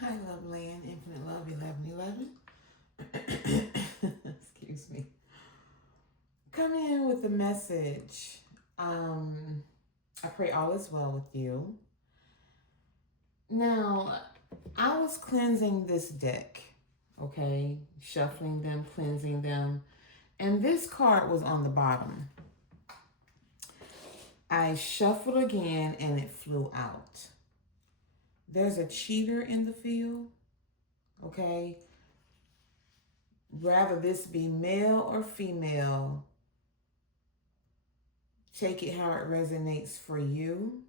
Hi, love land, infinite love, 1111. Excuse me. Coming in with a message. I pray all is well with you. Now, I was cleansing this deck, okay? Shuffling them, cleansing them, and this card was on the bottom. I shuffled again and it flew out. There's a cheater in the field, okay? Rather this be male or female, take it how it resonates for you.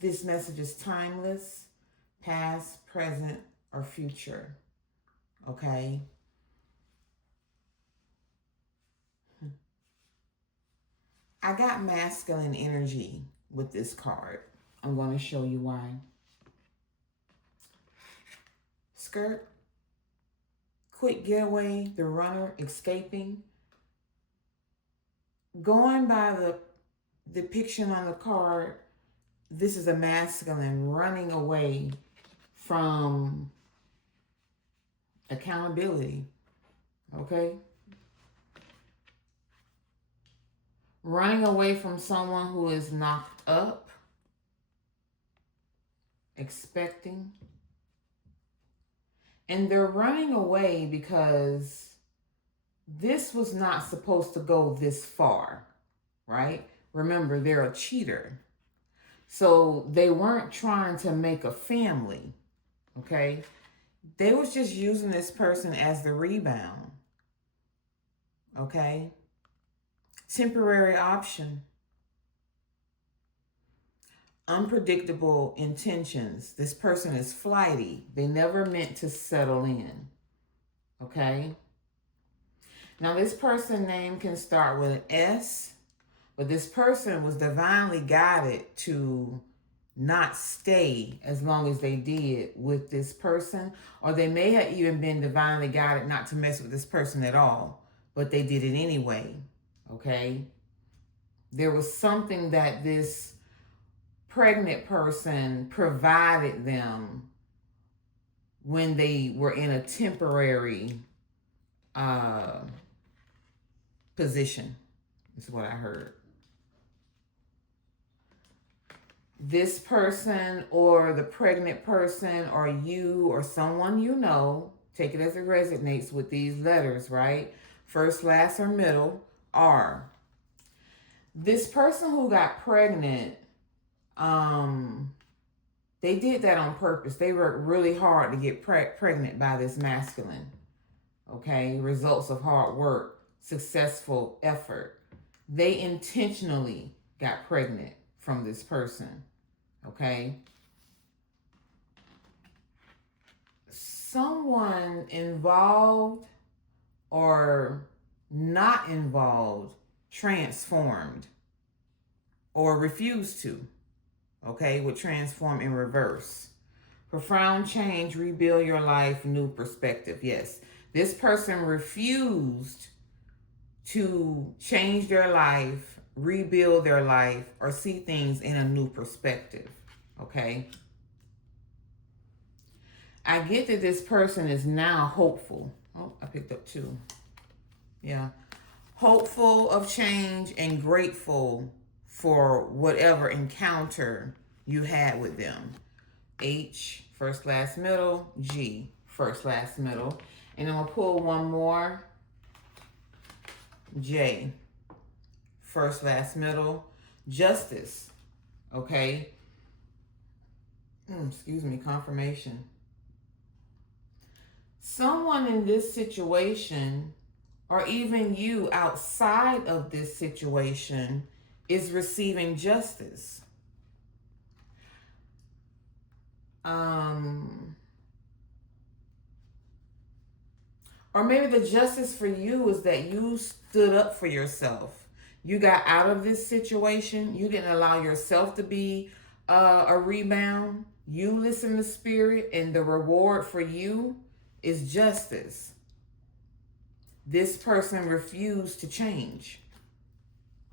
This message is timeless, past, present, or future. Okay? I got masculine energy with this card. I'm going to show you why. Skirt, quick getaway, the runner escaping. Going by the depiction on the card, this is a masculine running away from accountability. Okay? Running away from someone who is knocked up, expecting. And they're running away because this was not supposed to go this far, right? Remember, they're a cheater. So they weren't trying to make a family, okay? They was just using this person as the rebound, okay? Temporary option. Unpredictable intentions. This person is flighty. They never meant to settle in, okay? Now, this person name can start with an S, but this person was divinely guided to not stay as long as they did with this person, or they may have even been divinely guided not to mess with this person at all, but they did it anyway, okay? There was something that this pregnant person provided them when they were in a temporary position, is what I heard. This person or the pregnant person or you or someone you know, take it as it resonates with these letters, right? First, last, or middle, R. This person who got pregnant, they did that on purpose. They worked really hard to get pregnant by this masculine, okay? Results of hard work, successful effort. They intentionally got pregnant from this person, okay? Someone involved or not involved transformed or refused to, okay, would transform in reverse. Profound change, rebuild your life, new perspective. Yes, this person refused to change their life, rebuild their life, or see things in a new perspective, okay? I get that this person is now hopeful. Oh, I picked up two. Yeah. Hopeful of change and grateful for whatever encounter you had with them. H, first, last, middle. G, first, last, middle. And I'm going to pull one more. J, first, last, middle. Justice, okay? Excuse me, confirmation. Someone in this situation, or even you outside of this situation, is receiving justice. Or maybe the justice for you is that you stood up for yourself. You got out of this situation. You didn't allow yourself to be a rebound. You listen to spirit, and the reward for you is justice. This person refused to change.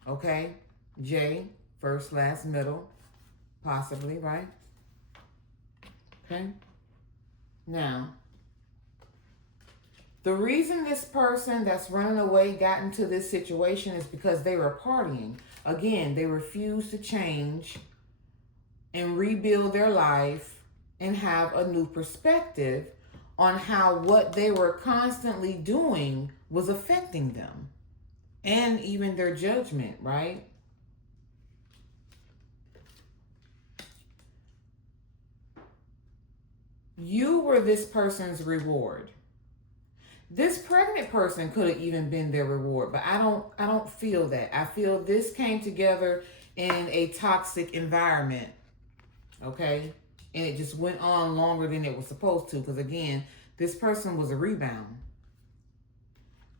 Okay? J, first, last, middle. Possibly, right? Okay. Now, the reason this person that's running away got into this situation is because they were partying. Again, they refused to change and rebuild their life and have a new perspective on how what they were constantly doing was affecting them and even their judgment, right? You were this person's reward. This pregnant person could have even been their reward, but I don't feel that. I feel this came together in a toxic environment, okay? And it just went on longer than it was supposed to, because again, this person was a rebound.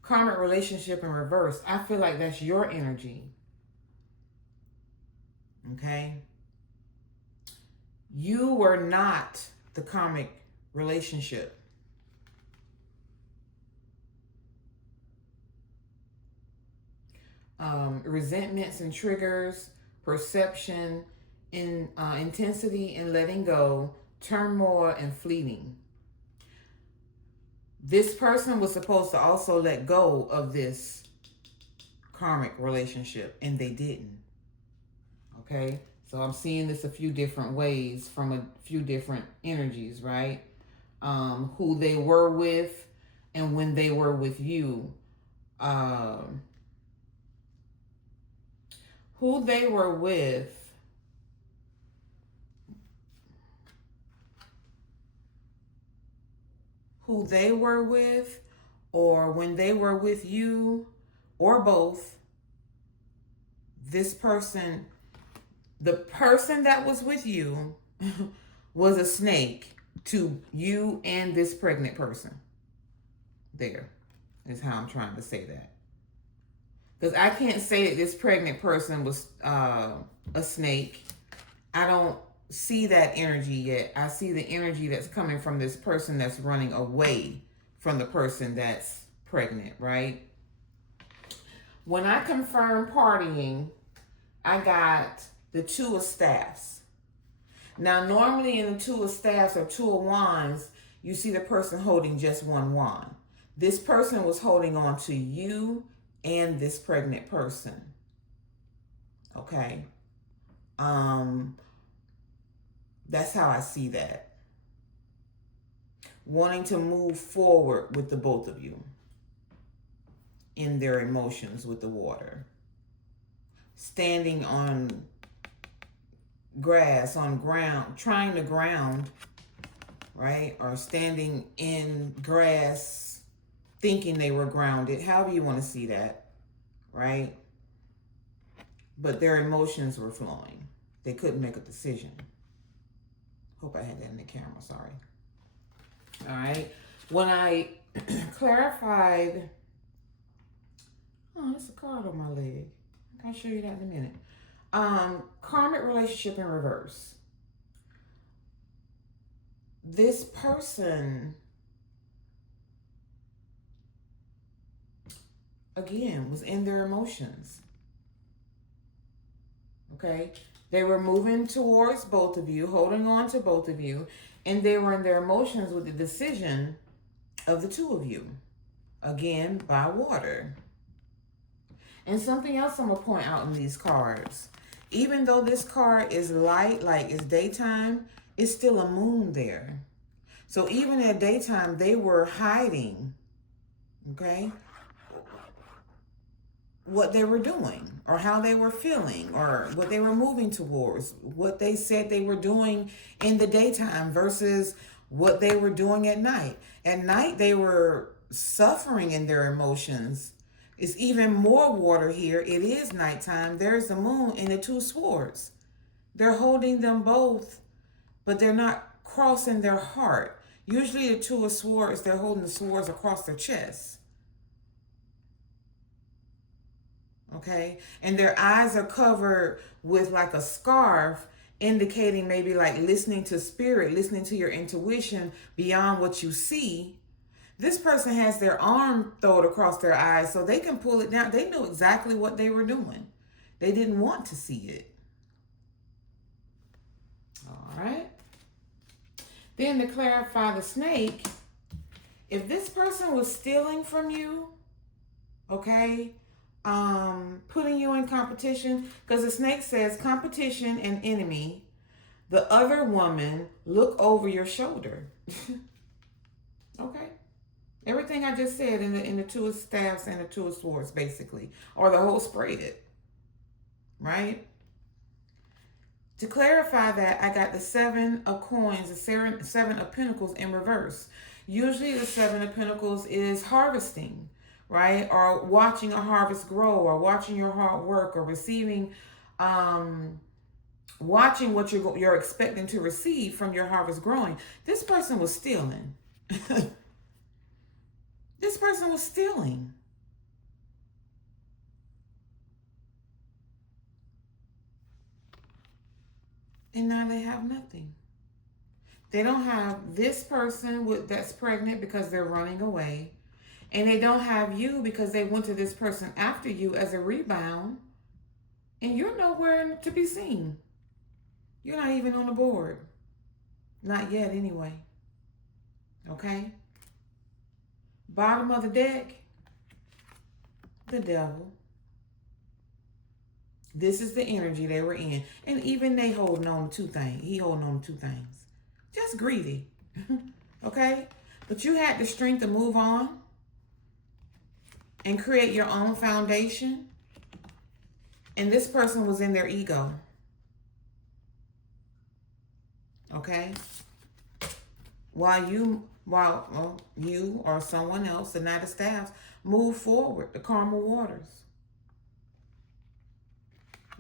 Karmic relationship in reverse. I feel like that's your energy. Okay? You were not the karmic relationship. Resentments and triggers, perception, intensity and letting go, turmoil and fleeting. This person was supposed to also let go of this karmic relationship, and they didn't. Okay? So I'm seeing this a few different ways from a few different energies, right? Who they were with and when they were with you. Who they were with. Who they were with, or when they were with you, or both. This person, the person that was with you was a snake to you and this pregnant person. There is how I'm trying to say that. Because I can't say that this pregnant person was a snake. I don't see that energy yet. I see the energy that's coming from this person that's running away from the person that's pregnant, right? When I confirmed partying, I got the Two of Staffs. Now, normally in the Two of Staffs or Two of Wands, you see the person holding just one wand. This person was holding on to you and this pregnant person. Okay? That's how I see that. Wanting to move forward with the both of you in their emotions with the water. Standing on grass, on ground, trying to ground, right? Or standing in grass, thinking they were grounded. However you want to see that, right? But their emotions were flowing. They couldn't make a decision. Hope I had that in the camera, sorry. All right. When I clarified, oh, there's a card on my leg. I'll show you that in a minute. Karmic relationship in reverse. This person, again, was in their emotions. Okay? They were moving towards both of you, holding on to both of you, and they were in their emotions with the decision of the two of you. Again, by water. And something else I'm going to point out in these cards. Even though this card is light, like it's daytime, it's still a moon there. So even at daytime, they were hiding, okay, what they were doing or how they were feeling or what they were moving towards, what they said they were doing in the daytime versus what they were doing at night. At night, they were suffering in their emotions. It's even more water here. It is nighttime. There's the moon and the two swords. They're holding them both, but they're not crossing their heart. Usually the two of swords, they're holding the swords across their chest. Okay? And their eyes are covered with like a scarf, indicating maybe like listening to spirit, listening to your intuition beyond what you see. This person has their arm thrown across their eyes so they can pull it down. They knew exactly what they were doing. They didn't want to see it. All right. Then to clarify the snake, if this person was stealing from you, okay, putting you in competition, because the snake says competition and enemy, the other woman look over your shoulder. Okay. Everything I just said in the two of staffs and the two of swords, basically, or the whole spread, right? To clarify that, I got the 7 of coins, the 7 of pentacles in reverse. Usually the 7 of pentacles is harvesting, right? Or watching a harvest grow, or watching your hard work, or receiving, watching what you're expecting to receive from your harvest growing. This person was stealing. This person was stealing. And now they have nothing. They don't have this person that's pregnant because they're running away. And they don't have you because they went to this person after you as a rebound. And you're nowhere to be seen. You're not even on the board. Not yet, anyway. Okay? Bottom of the deck, the devil. This is the energy they were in. And even they holding on to 2 things. He holding on to 2 things. Just greedy. Okay? But you had the strength to move on and create your own foundation. And this person was in their ego. Okay? While you or someone else, the Knight of Staffs, move forward, the karma waters.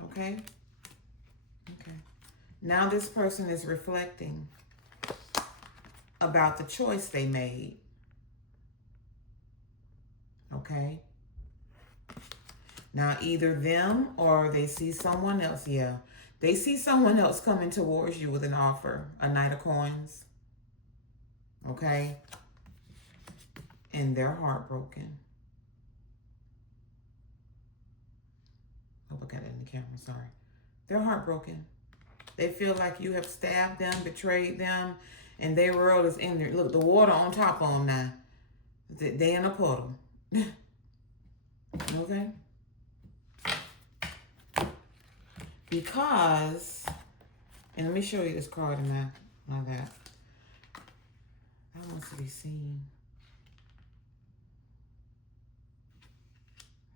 Okay? Okay. Now this person is reflecting about the choice they made. Okay? Now either them or they see someone else. Yeah. They see someone else coming towards you with an offer. A Knight of Coins. Okay? And they're heartbroken. Oh, look at it in the camera, sorry. They're heartbroken. They feel like you have stabbed them, betrayed them, and their world is in there. Look, the water on top of them now. They in a puddle. Okay? Because, and let me show you this card in that. That wants to be seen.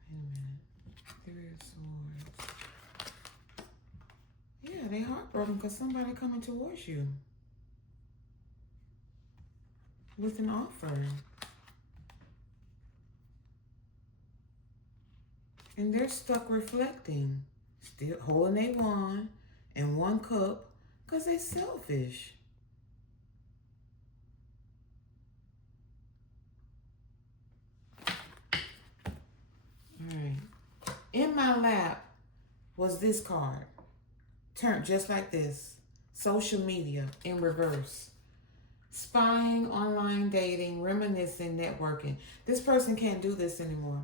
Wait a minute. 3 of Swords. Yeah, they heartbroken because somebody coming towards you with an offer. And they're stuck reflecting, still holding their wand and 1 cup because they're selfish. All right. In my lap was this card. Turned just like this. Social media in reverse. Spying, online dating, reminiscing, networking. This person can't do this anymore.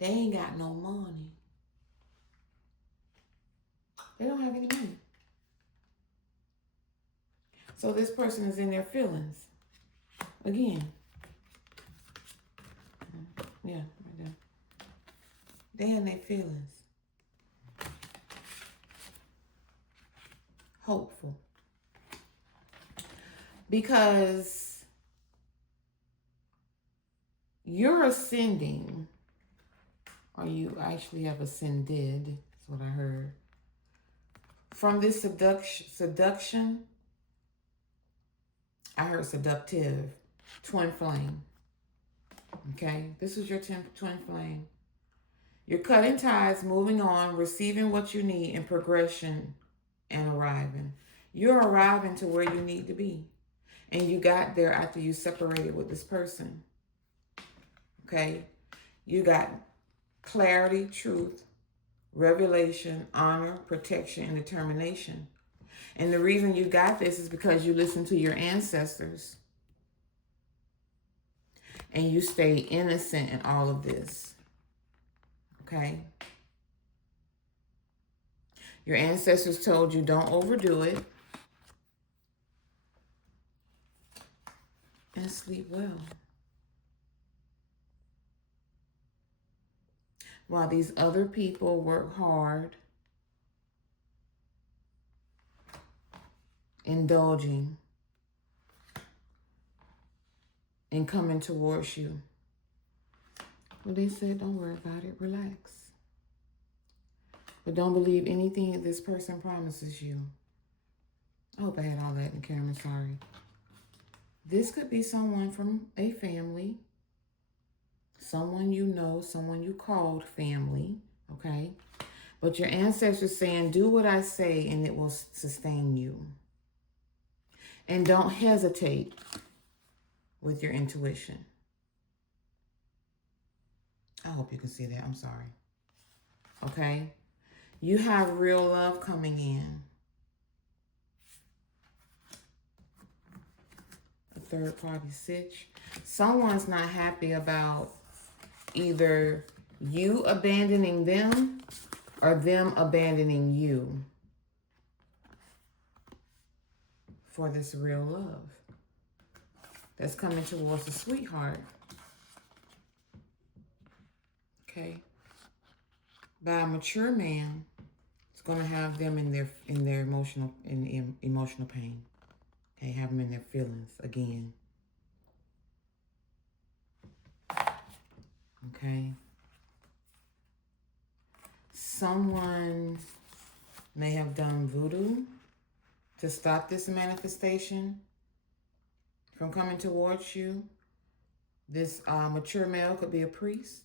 They ain't got no money. They don't have any money. So this person is in their feelings. Again. Yeah, right there. They in their feelings. Hopeful. Because you're ascending, or you actually have ascended, that's what I heard. From this seduction, I heard seductive, twin flame. Okay, this is your twin flame. You're cutting ties, moving on, receiving what you need, and progression and arriving. You're arriving to where you need to be. And you got there after you separated with this person. Okay? You got clarity, truth, revelation, honor, protection, and determination. And the reason you got this is because you listened to your ancestors. And you stay innocent in all of this. Okay? Your ancestors told you don't overdo it. And sleep well. While these other people work hard, indulging and coming towards you. Well, they said, don't worry about it, relax. But don't believe anything that this person promises you. I hope I had all that in camera, sorry. This could be someone from a family, someone you know, someone you called family, okay? But your ancestors saying, do what I say and it will sustain you. And don't hesitate with your intuition. I hope you can see that. I'm sorry. Okay? You have real love coming in. A third party sitch. Someone's not happy about either you abandoning them or them abandoning you for this real love that's coming towards the sweetheart. Okay, by a mature man, it's going to have them in their emotional pain. Okay, have them in their feelings again. Okay. Someone may have done voodoo to stop this manifestation from coming towards you. This mature male could be a priest.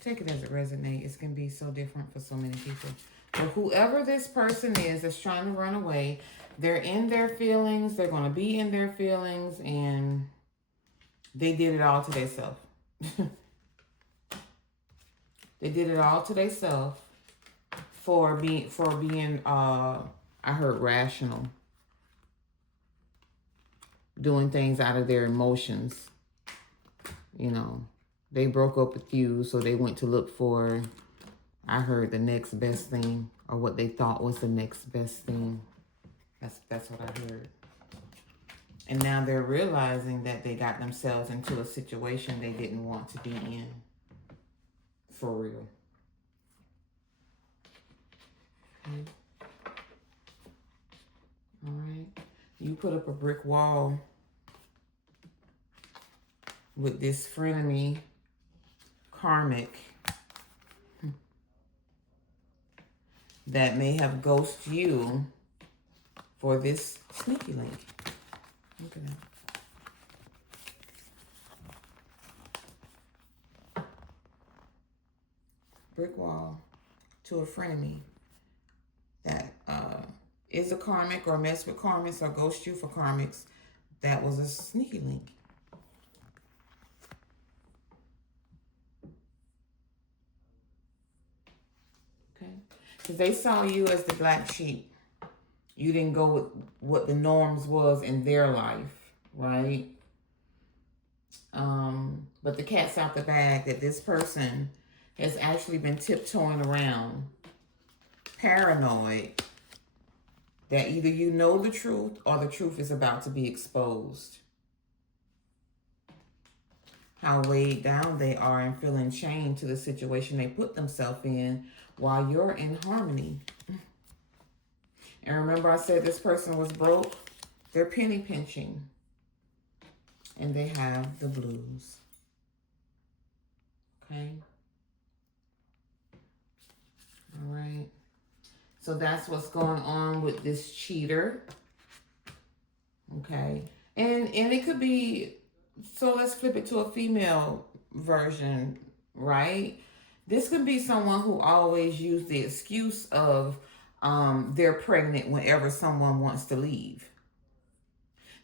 Take it as it resonates. It's going to be so different for so many people. But whoever this person is that's trying to run away, they're in their feelings. They're going to be in their feelings. And they did it all to themselves. They did it all to themselves for being I heard rational. Doing things out of their emotions. You know. They broke up with you, so they went to look for, I heard, the next best thing, or what they thought was the next best thing. That's what I heard. And now they're realizing that they got themselves into a situation they didn't want to be in. For real. Okay. All right. You put up a brick wall with this frenemy karmic that may have ghosted you for this sneaky link. Look at that. Brick wall to a frenemy that is a karmic or mess with karmics or ghost you for karmics. That was a sneaky link. Because they saw you as the black sheep. You didn't go with what the norms was in their life, right? But the cat's out the bag that this person has actually been tiptoeing around, paranoid, that either you know the truth or the truth is about to be exposed. How weighed down they are and feeling chained to the situation they put themselves in while you're in harmony. And remember I said this person was broke? They're penny pinching. And they have the blues. Okay? All right. So that's what's going on with this cheater. Okay? And it could be, so let's flip it to a female version, right? This could be someone who always used the excuse of they're pregnant whenever someone wants to leave.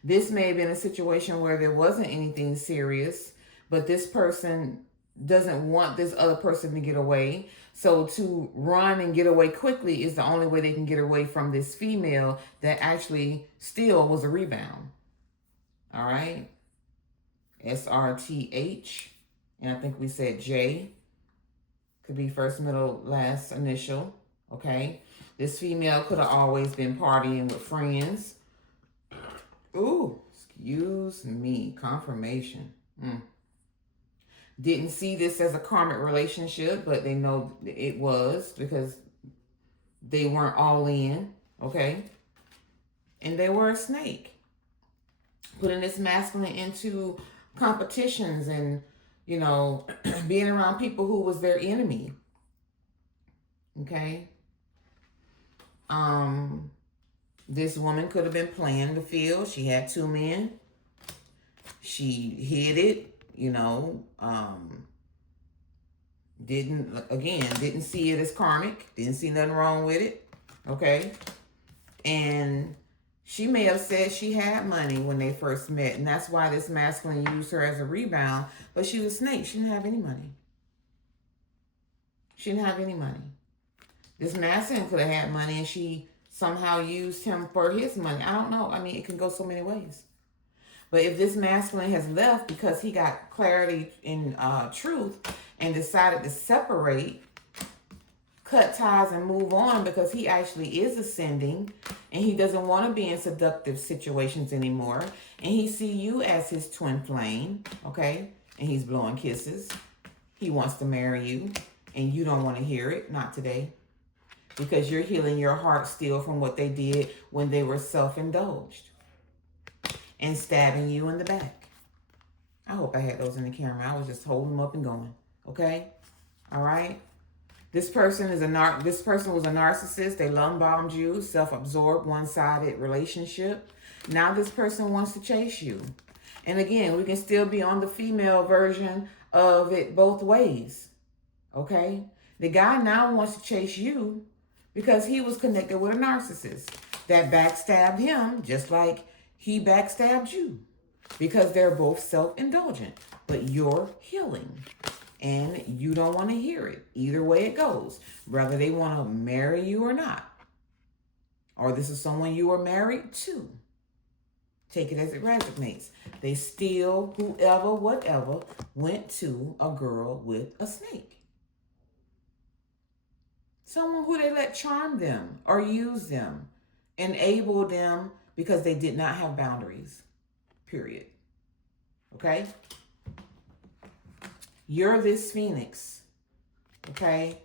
This may have been a situation where there wasn't anything serious, but this person doesn't want this other person to get away. So to run and get away quickly is the only way they can get away from this female that actually still was a rebound. All right? SRTH. And I think we said J. Could be first, middle, last initial. Okay? This female could have always been partying with friends. Ooh, excuse me. Confirmation. Didn't see this as a karmic relationship, but they know it was because they weren't all in. Okay? And they were a snake. Putting this masculine into competitions and, being around people who was their enemy. Okay? This woman could have been playing the field. She had 2 men. She hid it, didn't see it as karmic, didn't see nothing wrong with it. Okay? And she may have said she had money when they first met, and that's why this masculine used her as a rebound, but she was a snake. She didn't have any money. She didn't have any money. This masculine could have had money and she somehow used him for his money. I don't know. I mean, it can go so many ways. But if this masculine has left because he got clarity in truth and decided to separate, cut ties and move on because he actually is ascending and he doesn't want to be in seductive situations anymore, and he see you as his twin flame, okay? And he's blowing kisses. He wants to marry you and you don't want to hear it. Not today. Because you're healing your heart still from what they did when they were self-indulged and stabbing you in the back. I hope I had those in the camera. I was just holding them up and going. Okay? All right? This person was a narcissist. They love-bombed you, self-absorbed, one-sided relationship. Now this person wants to chase you. And again, we can still be on the female version of it both ways. Okay? The guy now wants to chase you because he was connected with a narcissist that backstabbed him just like he backstabbed you, because they're both self-indulgent, but you're healing and you don't want to hear it. Either way it goes, whether they want to marry you or not, or this is someone you were married to. Take it as it resonates. They still, whoever, whatever, went to a girl with a snake. Someone who they let charm them or use them, enable them because they did not have boundaries. Period. Okay? You're this phoenix. Okay?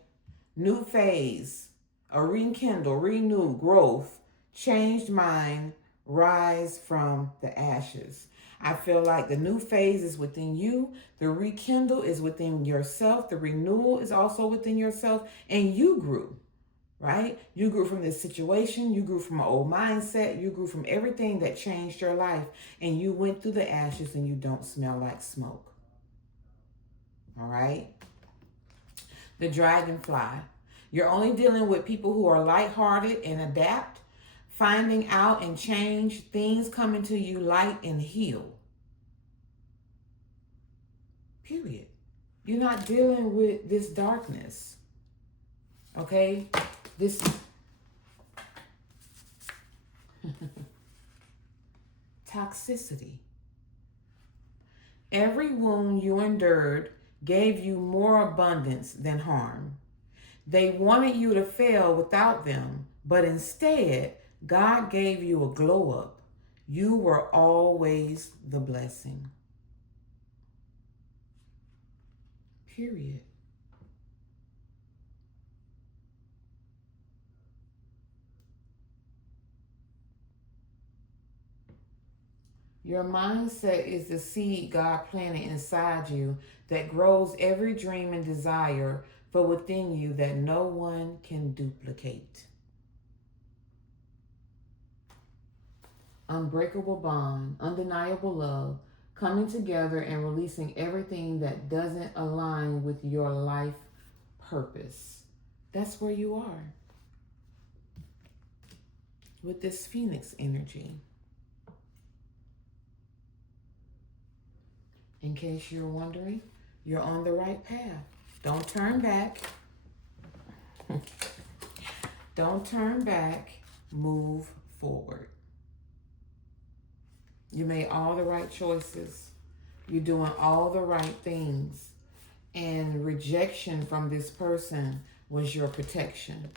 New phase, a rekindle, renew, growth, changed mind, rise from the ashes. I feel like the new phase is within you. The rekindle is within yourself. The renewal is also within yourself. And you grew, right? You grew from this situation. You grew from an old mindset. You grew from everything that changed your life. And you went through the ashes and you don't smell like smoke. All right? The dragonfly. You're only dealing with people who are lighthearted and adapt, finding out and change, things coming to you light and heal. Period. You're not dealing with this darkness. Okay? This toxicity. Every wound you endured gave you more abundance than harm. They wanted you to fail without them, but instead, God gave you a glow up. You were always the blessing. Period. Your mindset is the seed God planted inside you that grows every dream and desire for within you that no one can duplicate. Unbreakable bond, undeniable love, coming together and releasing everything that doesn't align with your life purpose. That's where you are with this Phoenix energy. In case you're wondering, you're on the right path. Don't turn back. Don't turn back. Move forward. You made all the right choices. You're doing all the right things. And rejection from this person was your protection.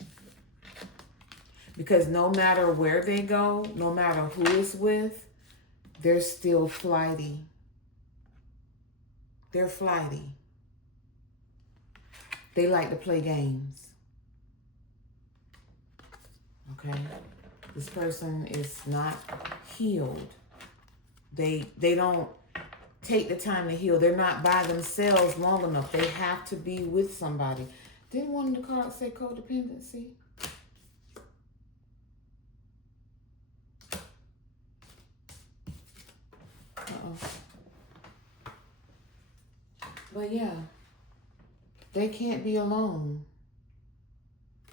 Because no matter where they go, no matter who it's with, they're still flighty. They're flighty. They like to play games. Okay? This person is not healed. They don't take the time to heal. They're not by themselves long enough. They have to be with somebody. Didn't one of the cards say codependency? But yeah, they can't be alone.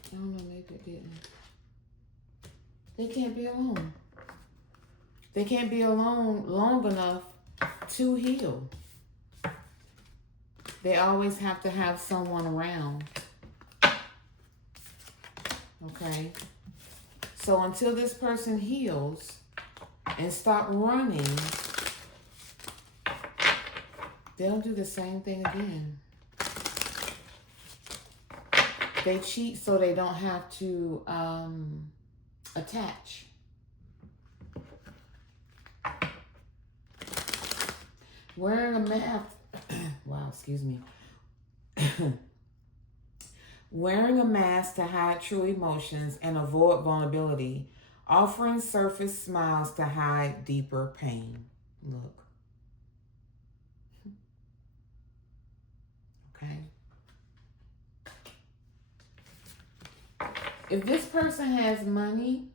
I don't know, maybe it didn't. They can't be alone. They can't be alone long enough to heal. They always have to have someone around. Okay? So until this person heals and stop running, they'll do the same thing again. They cheat so they don't have to attach. Wearing a mask, wow, excuse me. Wearing a mask to hide true emotions and avoid vulnerability, offering surface smiles to hide deeper pain. Look. Okay. If this person has money,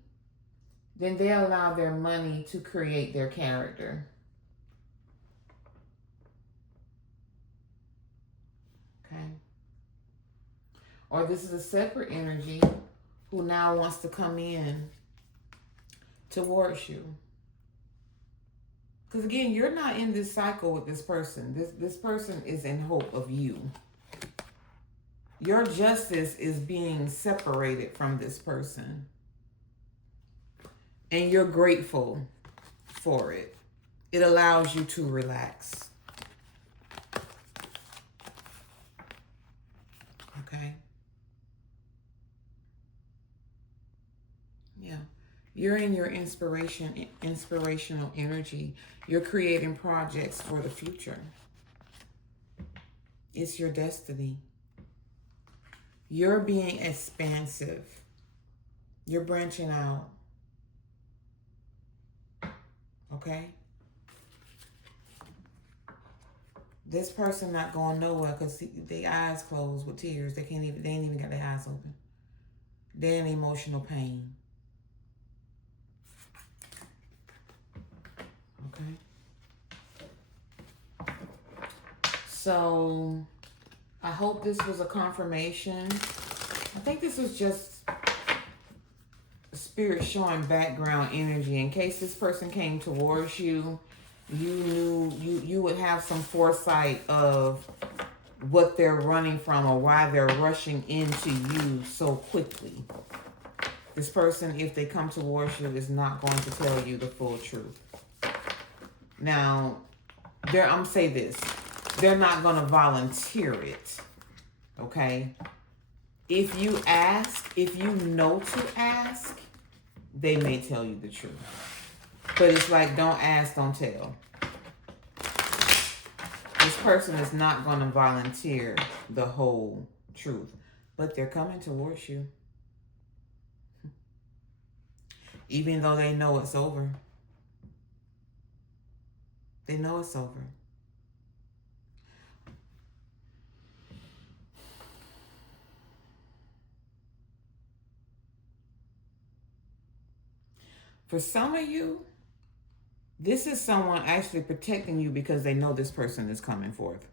then they allow their money to create their character. Okay. Or this is a separate energy who now wants to come in towards you. Because again, you're not in this cycle with this person. This person is in hope of you. Your justice is being separated from this person. And you're grateful for it. It allows you to relax. Okay? Yeah. You're in your inspirational energy. You're creating projects for the future. It's your destiny. You're being expansive. You're branching out. Okay? This person not going nowhere because their eyes closed with tears. They ain't even got their eyes open. They're in emotional pain. Okay? So, I hope this was a confirmation. I think this was just spirit showing background energy. In case this person came towards you, you knew you would have some foresight of what they're running from or why they're rushing into you so quickly. This person, if they come towards you, is not going to tell you the full truth. Now, I'm say this. They're not going to volunteer it. Okay? If you ask, if you know to ask, they may tell you the truth. But it's like, don't ask, don't tell. This person is not going to volunteer the whole truth. But they're coming towards you. Even though they know it's over. They know it's over. For some of you, this is someone actually protecting you because they know this person is coming forth.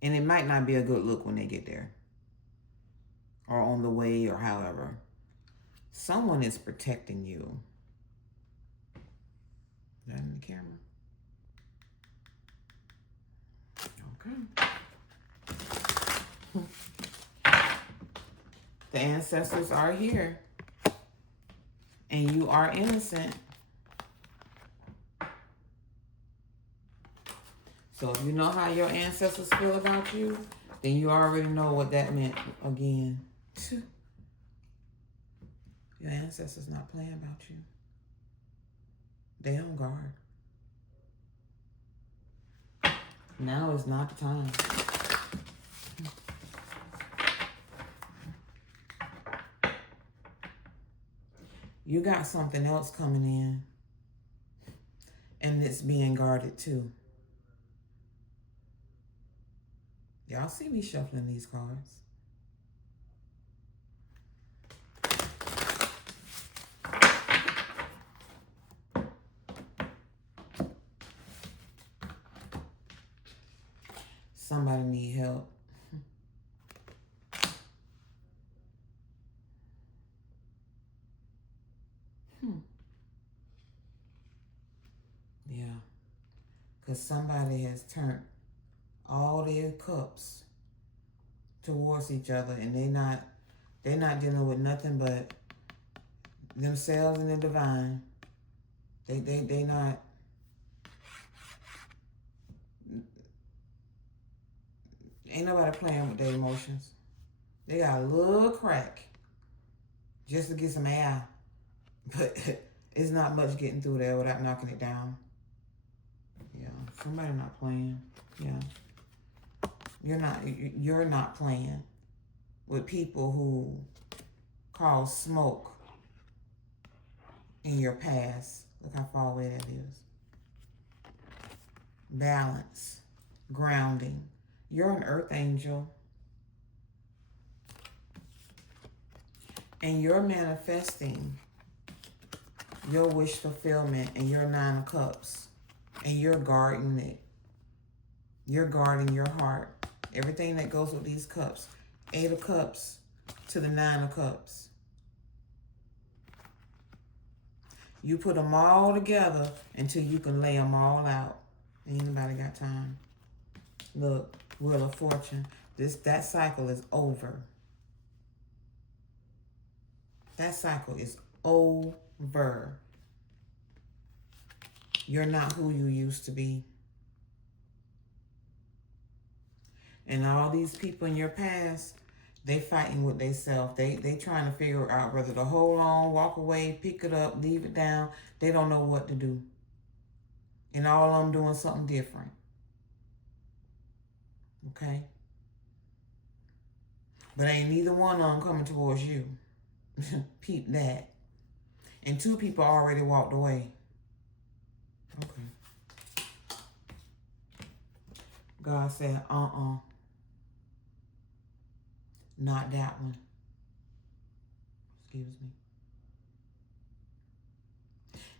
And it might not be a good look when they get there. Or on the way or however. Someone is protecting you. That in the camera. Okay. The ancestors are here. And you are innocent. So if you know how your ancestors feel about you, then you already know what that meant again. Your ancestors not playing about you. They on guard. Now is not the time. You got something else coming in, and it's being guarded too. Y'all see me shuffling these cards. Somebody need help. Yeah. Because somebody has turned all their cups towards each other, and they're not dealing with nothing but themselves and the divine. They not. Ain't nobody playing with their emotions. They got a little crack just to get some air, but it's not much getting through there without knocking it down. Yeah, somebody not playing. Yeah, you're not playing with people who cause smoke in your past. Look how far away that is. Balance, grounding. You're an earth angel. And you're manifesting your wish fulfillment and your 9 of Cups. And you're guarding it. You're guarding your heart. Everything that goes with these cups. 8 of Cups to the 9 of Cups. You put them all together until you can lay them all out. Ain't nobody got time. Look, Wheel of Fortune. That cycle is over. That cycle is over. You're not who you used to be. And all these people in your past, they fighting with themselves. They trying to figure out whether to hold on, walk away, pick it up, leave it down. They don't know what to do. And all of them doing something different. Okay? But ain't neither one of them coming towards you. Peep that. And 2 people already walked away. Okay. God said, not that one. Excuse me.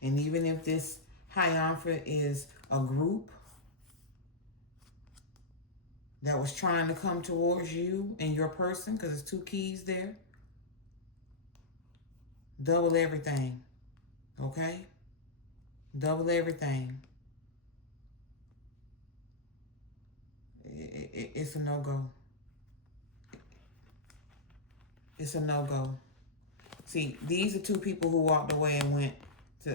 And even if this Hierophant is a group that was trying to come towards you and your person, because there's 2 keys there, double everything. Okay? Double everything. It's a no-go. It's a no-go. See, these are 2 people who walked away and went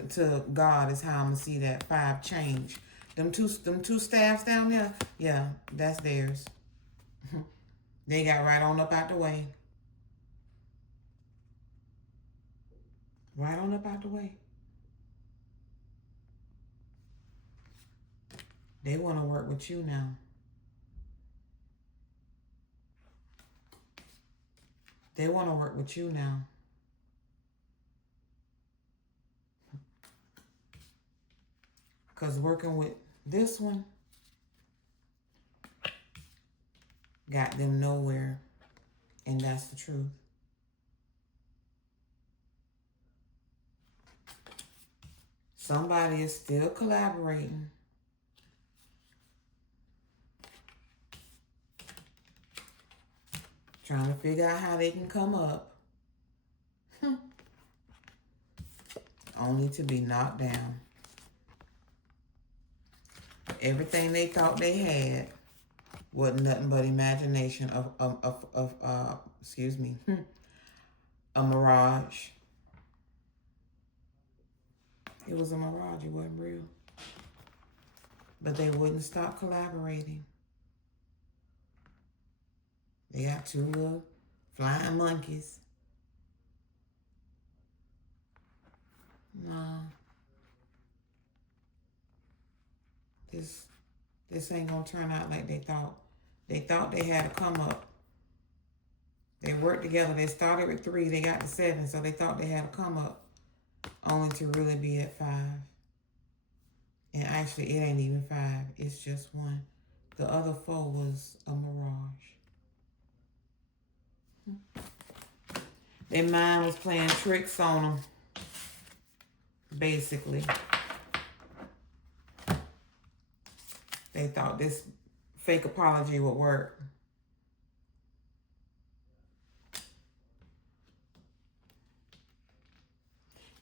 to God is how I'm going to see that 5 change. Them two staffs down there, yeah, that's theirs. They got right on up out the way. Right on up out the way. They want to work with you now. They want to work with you now. Because working with this one got them nowhere. And that's the truth. Somebody is still collaborating. Trying to figure out how they can come up. Only to be knocked down. Everything they thought they had wasn't nothing but imagination of excuse me, a mirage. It was a mirage, it wasn't real. But they wouldn't stop collaborating. They got 2 little flying monkeys. No, this ain't gonna turn out like they thought. They thought they had a come up. They worked together. They started with 3. They got to 7, so they thought they had a come up, only to really be at 5. And actually, it ain't even 5. It's just 1. The other 4 was a mirage. Their mind was playing tricks on them, basically. They thought this fake apology would work.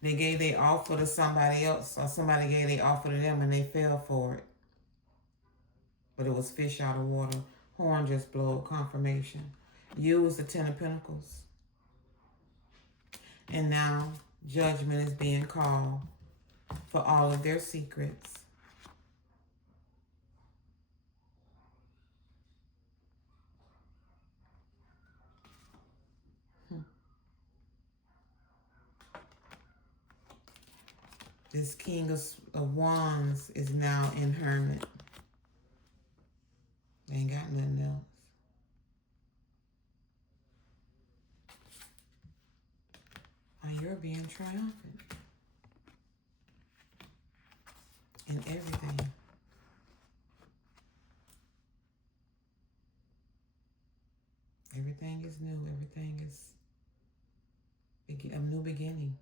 They gave their offer to somebody else, or somebody gave their offer to them and they fell for it. But it was fish out of water. Horn just blew confirmation. You was the 10 of Pentacles. And now judgment is being called for all of their secrets. This King of Wands is now in Hermit. They ain't got nothing else. And you're being triumphant in everything. Everything is new. Everything is a new beginning.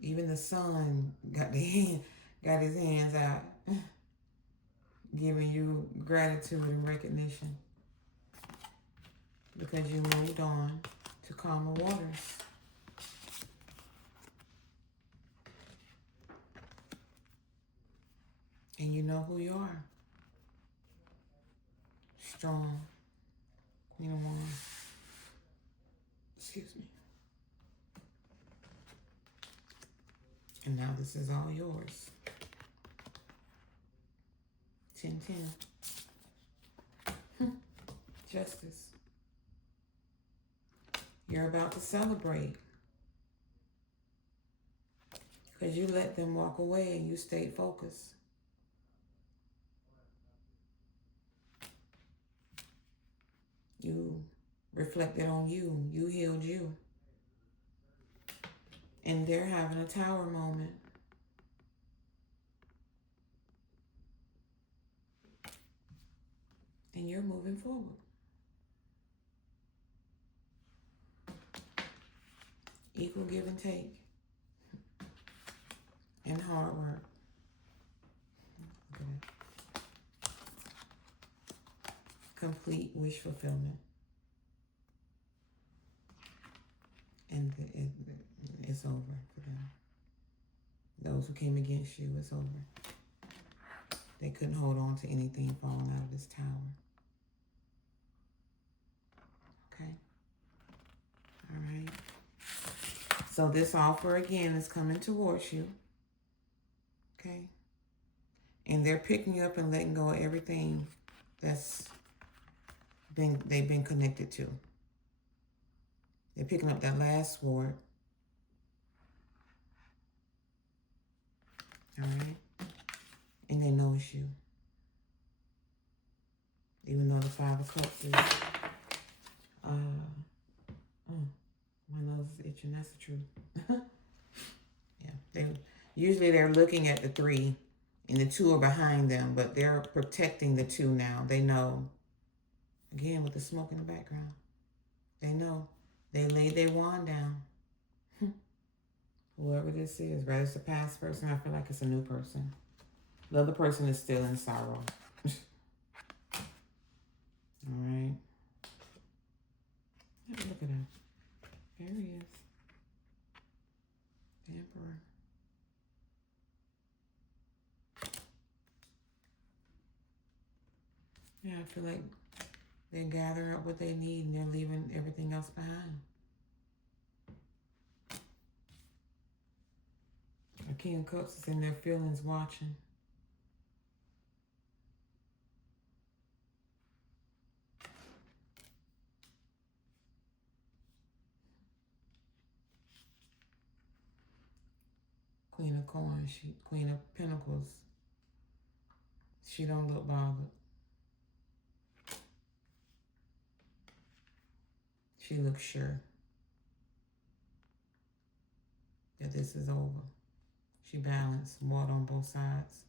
Even the sun got his hands out, giving you gratitude and recognition because you moved on to calmer waters. And you know who you are. Strong. Queen of Wands. Excuse me. And now this is all yours. 10-10. Justice. You're about to celebrate. Because you let them walk away and you stayed focused. You reflected on you. You healed you. And they're having a tower moment. And you're moving forward. Equal give and take. And hard work. Okay. Complete wish fulfillment. And it's over for them. Those who came against you, it's over. They couldn't hold on to anything falling out of this tower. Okay? All right. So this offer again is coming towards you. Okay? And they're picking up and letting go of everything they've been connected to. They're picking up that last sword. All right? And they know it's you. Even though the 5 of Cups is... my nose is itching. That's the truth. Yeah. Usually they're looking at the 3 and the 2 are behind them, but they're protecting the 2 now. They know. Again, with the smoke in the background. They know. They laid their wand down. Whoever this is, whether it's a past person, I feel like it's a new person. The other person is still in sorrow. All right. Look at him. There he is. The Emperor. Yeah, I feel like they're gathering up what they need and they're leaving everything else behind. The King of Cups is in their feelings watching. Queen of Coins, Queen of Pentacles. She don't look bothered. She looks sure that this is over. She balanced, water on both sides.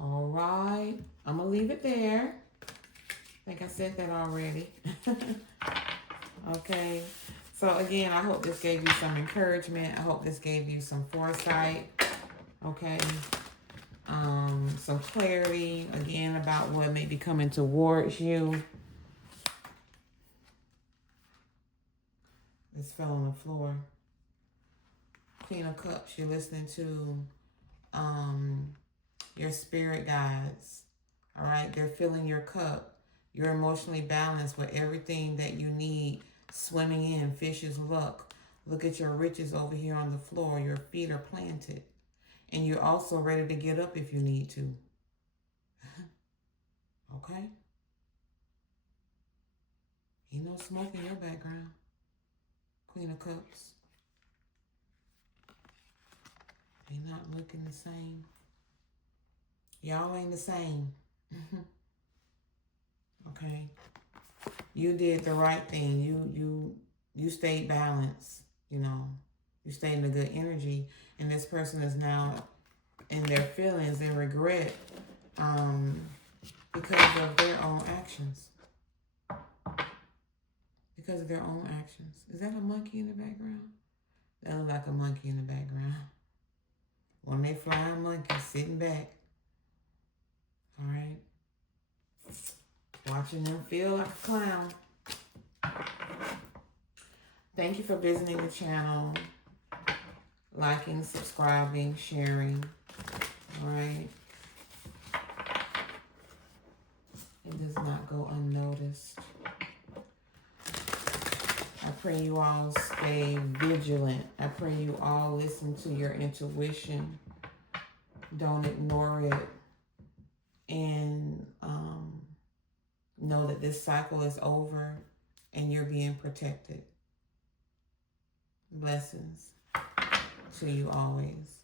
All right, I'm gonna leave it there. I think I said that already. Okay, so again, I hope this gave you some encouragement. I hope this gave you some foresight. Okay, some clarity again about what may be coming towards you. This fell on the floor. Queen of Cups, you're listening to your spirit guides. All right, they're filling your cup. You're emotionally balanced with everything that you need swimming in. Fish's luck. Look at your riches over here on the floor. Your feet are planted. And you're also ready to get up if you need to. Okay? Ain't no smoke in your background. Queen of Cups. They not looking the same. Y'all ain't the same. Okay? You did the right thing. You stayed balanced, you know. You stayed in a good energy. And this person is now in their feelings and regret because of their own actions. Because of their own actions. Is that a monkey in the background? That looks like a monkey in the background. One of they flying monkeys sitting back. All right. Watching them feel like a clown. Thank you for visiting the channel. Liking, subscribing, sharing. All right. It does not go unnoticed. I pray you all stay vigilant. I pray you all listen to your intuition. Don't ignore it. And know that this cycle is over and you're being protected. Blessings to you always.